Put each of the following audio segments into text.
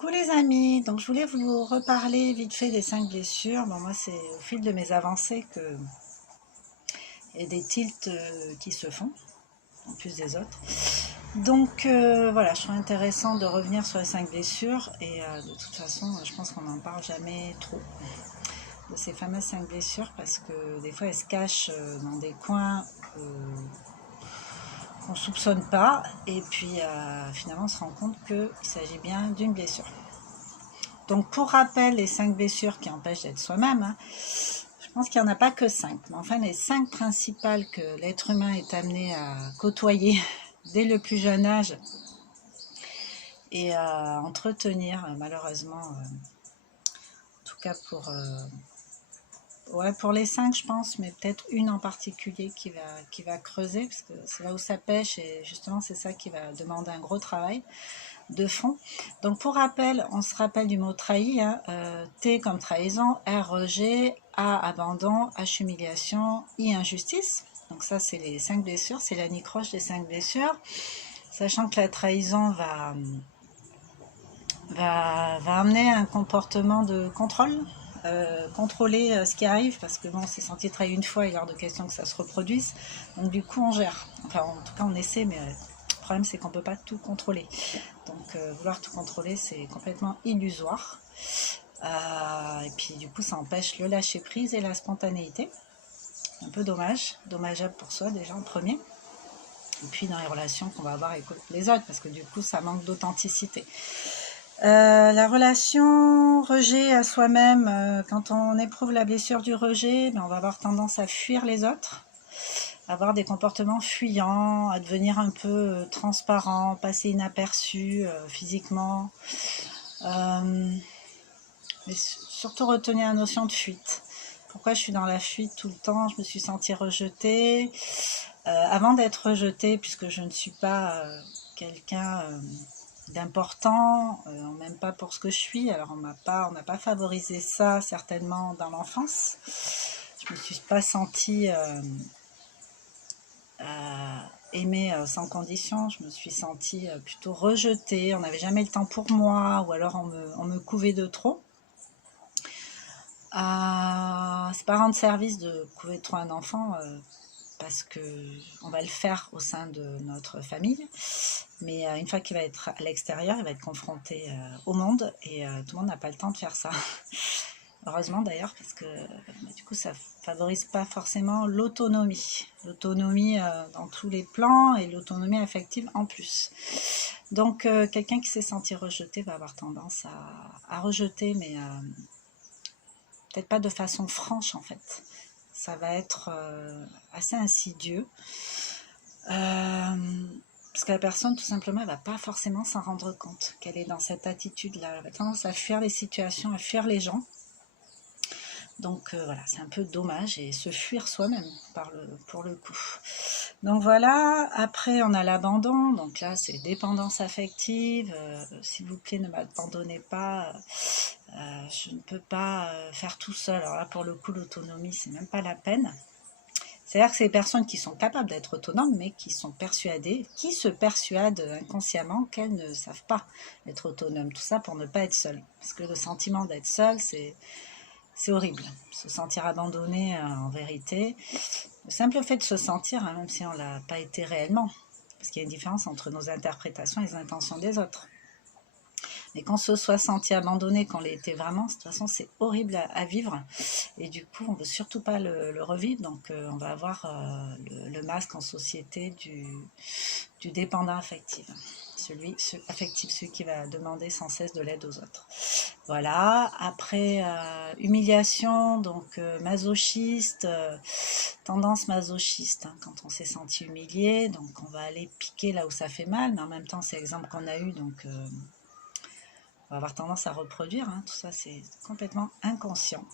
Coucou les amis, donc je voulais vous reparler vite fait des 5 blessures. Bon, moi c'est au fil de mes avancées que il y a des tilts qui se font, en plus des autres. Donc voilà, je trouve intéressant de revenir sur les 5 blessures et de toute façon je pense qu'on n'en parle jamais trop de ces fameuses 5 blessures parce que des fois elles se cachent dans des coins qu'on ne soupçonne pas et puis finalement on se rend compte qu'il s'agit bien d'une blessure. Donc pour rappel, les 5 blessures qui empêchent d'être soi-même, hein, je pense qu'il n'y en a pas que 5. Mais enfin, les 5 principales que l'être humain est amené à côtoyer dès le plus jeune âge et à entretenir, malheureusement, en tout cas pour les 5, je pense, mais peut-être une en particulier qui va creuser, parce que c'est là où ça pêche et justement c'est ça qui va demander un gros travail de fond. Donc pour rappel, on se rappelle du mot trahi, hein, T comme trahison, R rejet, A abandon, H humiliation, I injustice. Donc ça c'est les 5 blessures, c'est l'anicroche des 5 blessures, sachant que la trahison va amener un comportement de contrôle, contrôler ce qui arrive, parce que bon, c'est senti trahi une fois, il est hors de question que ça se reproduise, donc du coup on gère, enfin en tout cas on essaie, mais le problème c'est qu'on ne peut pas tout contrôler. Donc vouloir tout contrôler, c'est complètement illusoire. Et puis du coup, ça empêche le lâcher prise et la spontanéité. Un peu dommage, dommageable pour soi déjà en premier. Et puis dans les relations qu'on va avoir avec les autres, parce que du coup, ça manque d'authenticité. La relation rejet à soi-même, quand on éprouve la blessure du rejet, on va avoir tendance à fuir les autres, avoir des comportements fuyants, à devenir un peu transparent, passer inaperçu physiquement. Mais surtout retenir la notion de fuite. Pourquoi je suis dans la fuite tout le temps? Je me suis sentie rejetée. Avant d'être rejetée, puisque je ne suis pas quelqu'un d'important, même pas pour ce que je suis. Alors on n'a pas favorisé ça certainement dans l'enfance. Je me suis pas sentie aimée sans condition. Je me suis sentie plutôt rejetée. On n'avait jamais le temps pour moi, ou alors on me couvait de trop. C'est pas rendre service de couver trop un enfant parce que on va le faire au sein de notre famille, mais une fois qu'il va être à l'extérieur, il va être confronté au monde et tout le monde n'a pas le temps de faire ça. Heureusement d'ailleurs, parce que du coup ça favorise pas forcément l'autonomie dans tous les plans et l'autonomie affective en plus. Donc quelqu'un qui s'est senti rejeté va avoir tendance à rejeter, mais peut-être pas de façon franche en fait. Ça va être assez insidieux. Parce que la personne, tout simplement, elle ne va pas forcément s'en rendre compte qu'elle est dans cette attitude-là. Elle a tendance à fuir les situations, à fuir les gens. Donc voilà, c'est un peu dommage et se fuir soi-même pour le coup. Donc voilà, après on a l'abandon, donc là c'est dépendance affective, s'il vous plaît ne m'abandonnez pas, je ne peux pas faire tout seul. Alors là pour le coup l'autonomie c'est même pas la peine. C'est-à-dire que c'est des personnes qui sont capables d'être autonomes mais qui sont persuadées, qui se persuadent inconsciemment qu'elles ne savent pas être autonomes. Tout ça pour ne pas être seules. Parce que le sentiment d'être seule c'est horrible, se sentir abandonné en vérité. Le simple fait de se sentir, hein, même si on ne l'a pas été réellement, parce qu'il y a une différence entre nos interprétations et les intentions des autres. Mais qu'on se soit senti abandonné, qu'on l'ait été vraiment, de toute façon c'est horrible à vivre. Et du coup on ne veut surtout pas le revivre, donc on va avoir le masque en société du dépendant affectif. Celui qui va demander sans cesse de l'aide aux autres. Voilà, après humiliation, donc masochiste, tendance masochiste, hein, quand on s'est senti humilié, donc on va aller piquer là où ça fait mal, mais en même temps c'est l'exemple qu'on a eu, donc on va avoir tendance à reproduire, hein, tout ça c'est complètement inconscient.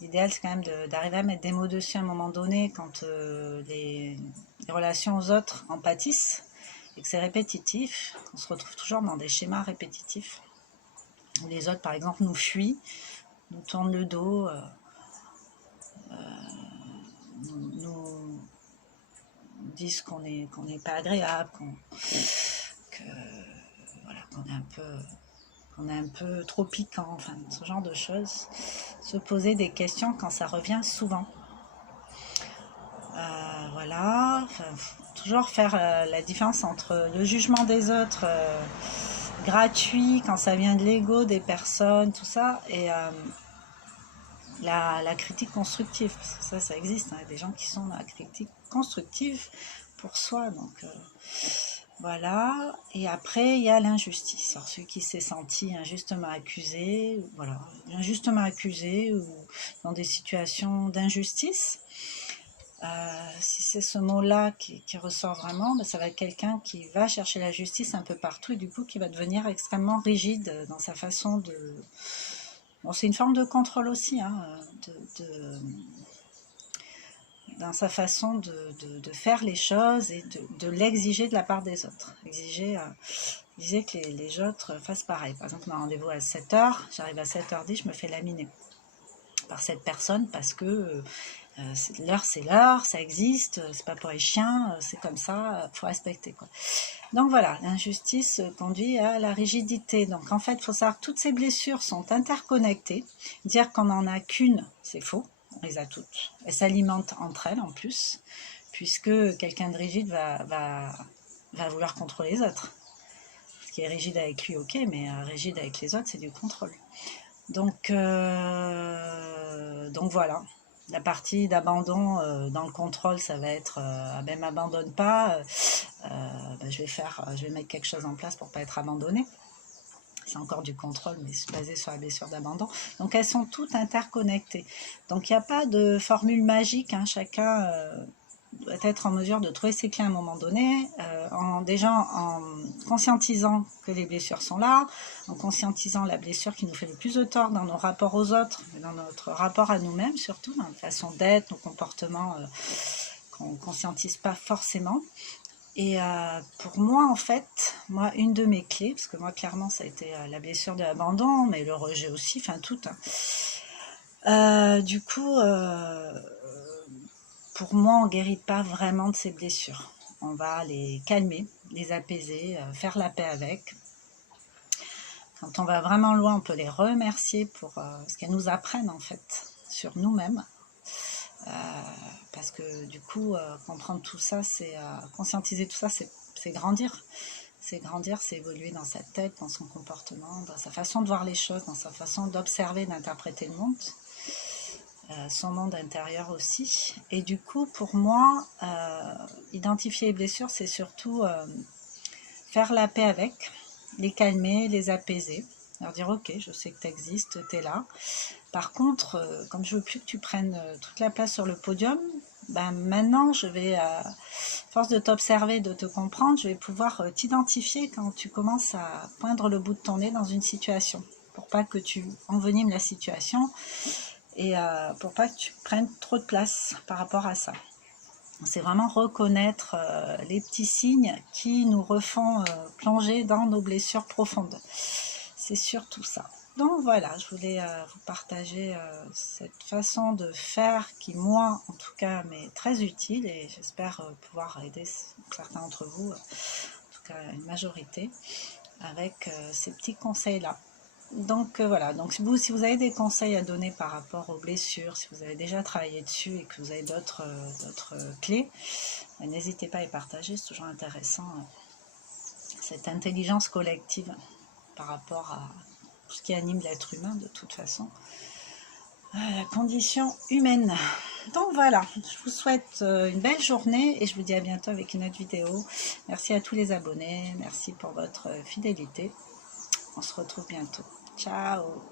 L'idéal c'est quand même d'arriver à mettre des mots dessus à un moment donné quand les relations aux autres en pâtissent et que c'est répétitif, qu'on se retrouve toujours dans des schémas répétitifs. Les autres, par exemple, nous fuient, nous tournent le dos, nous disent qu'on n'est pas agréable, qu'on est un peu qu'on est un peu trop piquant, enfin ce genre de choses. Se poser des questions quand ça revient souvent. Voilà, enfin, toujours faire la différence entre le jugement des autres gratuit, quand ça vient de l'ego des personnes, tout ça, et la critique constructive, parce que ça existe, hein, des gens qui sont dans la critique constructive pour soi, donc voilà. Et après il y a l'injustice, alors celui qui s'est senti injustement accusé, voilà, injustement accusé ou dans des situations d'injustice, si c'est ce mot-là qui ressort vraiment, ben ça va être quelqu'un qui va chercher la justice un peu partout et du coup qui va devenir extrêmement rigide dans sa façon de... Bon, c'est une forme de contrôle aussi, hein, dans sa façon de faire les choses et de l'exiger de la part des autres. Exiger que les autres fassent pareil. Par exemple, on a rendez-vous à 7h, j'arrive à 7h10, je me fais laminer par cette personne parce que l'heure c'est l'heure, ça existe, c'est pas pour les chiens, c'est comme ça, faut respecter quoi. Donc voilà, l'injustice conduit à la rigidité. Donc en fait, il faut savoir que toutes ces blessures sont interconnectées. Dire qu'on n'en a qu'une, c'est faux, on les a toutes. Elles s'alimentent entre elles en plus, puisque quelqu'un de rigide va vouloir contrôler les autres. Ce qui est rigide avec lui, ok, mais rigide avec les autres, c'est du contrôle. Donc voilà, la partie d'abandon dans le contrôle, ça va être ah ben m'abandonne pas, ben, je vais mettre quelque chose en place pour pas être abandonné. C'est encore du contrôle, mais c'est basé sur la blessure d'abandon. Donc elles sont toutes interconnectées. Donc il n'y a pas de formule magique, hein. Chacun doit être en mesure de trouver ses clés à un moment donné, déjà en conscientisant que les blessures sont là, en conscientisant la blessure qui nous fait le plus de tort dans nos rapports aux autres, dans notre rapport à nous-mêmes surtout, dans notre façon d'être, nos comportements qu'on ne conscientise pas forcément. Et pour moi, en fait, une de mes clés, parce que moi, clairement, ça a été la blessure de l'abandon, mais le rejet aussi, enfin tout. Du coup, pour moi, on ne guérit pas vraiment de ces blessures. On va les calmer, les apaiser, faire la paix avec. Quand on va vraiment loin, on peut les remercier pour ce qu'elles nous apprennent, en fait, sur nous-mêmes. Parce que du coup, comprendre tout ça, c'est conscientiser tout ça, c'est grandir. C'est grandir, c'est évoluer dans sa tête, dans son comportement, dans sa façon de voir les choses, dans sa façon d'observer, d'interpréter le monde, son monde intérieur aussi. Et du coup, pour moi, identifier les blessures, c'est surtout faire la paix avec, les calmer, les apaiser, leur dire ok, je sais que tu existes, tu es là. Par contre, comme je veux plus que tu prennes toute la place sur le podium, ben maintenant je vais, à force de t'observer, de te comprendre, je vais pouvoir t'identifier quand tu commences à poindre le bout de ton nez dans une situation, pour pas que tu envenimes la situation et pour pas que tu prennes trop de place par rapport à ça. C'est vraiment reconnaître les petits signes qui nous refont plonger dans nos blessures profondes. C'est surtout ça. Donc voilà, je voulais vous partager cette façon de faire qui, moi, en tout cas, m'est très utile et j'espère pouvoir aider certains d'entre vous, en tout cas une majorité, avec ces petits conseils-là. Donc voilà, donc si vous avez des conseils à donner par rapport aux blessures, si vous avez déjà travaillé dessus et que vous avez d'autres clés, n'hésitez pas à les partager, c'est toujours intéressant, cette intelligence collective par rapport à tout ce qui anime l'être humain de toute façon, la condition humaine. Donc voilà, je vous souhaite une belle journée et je vous dis à bientôt avec une autre vidéo. Merci à tous les abonnés, merci pour votre fidélité. On se retrouve bientôt. Ciao!